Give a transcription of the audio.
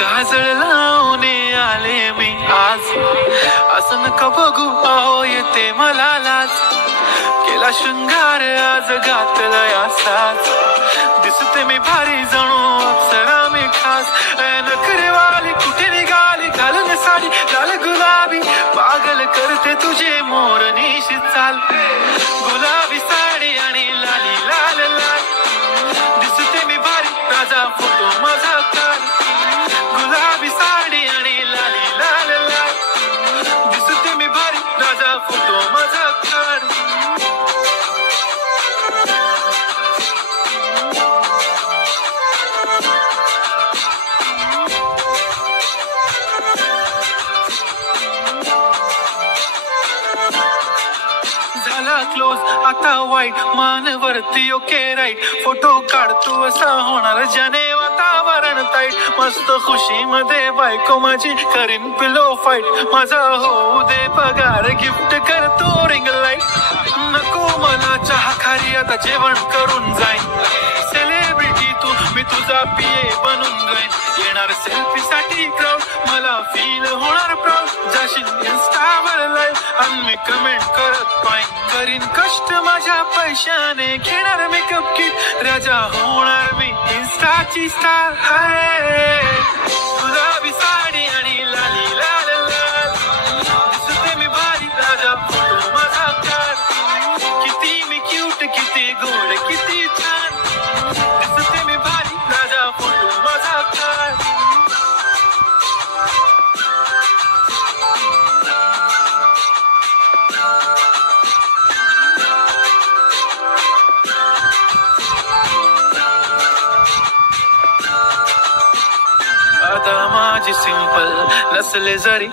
काजळ लावून आले मी आज, असं नका बघू अहो येते मला लाज, केला शृंगार आज घातला असाच, दिसते मी भारी जणू अप्सरा मी खास, नखरेवाली कुठे निघाली घालून साडी लाल गुलाबी, पागल करते तुझे मोरनीशी चाल, गुलाबी साडी आणि लाली लाल लाल, दिसते मी भारी राजा फोटो माझा काढ, गुलाबी साडी आणि लाली लाल लाल, दिसते मी भारी राजा फोटो माझा काढ. झाला क्लोज आता वाईट मानवरती ओके राईट, फोटो काढतो असा होणार ज्याने वातावरण ताईट, मस्त खुशी मध्ये बायको माझी करीन पिलो फाईट, माझा होऊ दे पगार गिफ्ट करतो रिंग लाईट, नको मला चहा खारी आता जेवण करून जाईन, सेलिब्रिटी तू मी तुझा पिये बनून जाईन, येणार सेल्फी साठी क्राऊड मला फील होणार प्राऊड, जाशील इन्स्टावर लाईव्ह आणि मी कमेंट करत पाईन, करीन कष्ट माझ्या पैशाने घेणार मेकअप किट, राजा होणार मी इन्स्टाची स्टार. गुलाबी साडी आणि लाली लाल लाल, दिसते मी भारी राजा फोटो माझा काढ, किती मी क्यूट किती गोड किती छान, दिसते मी भारी राजा फोटो माझा काढ. आता माझी सिंपल नसले जरी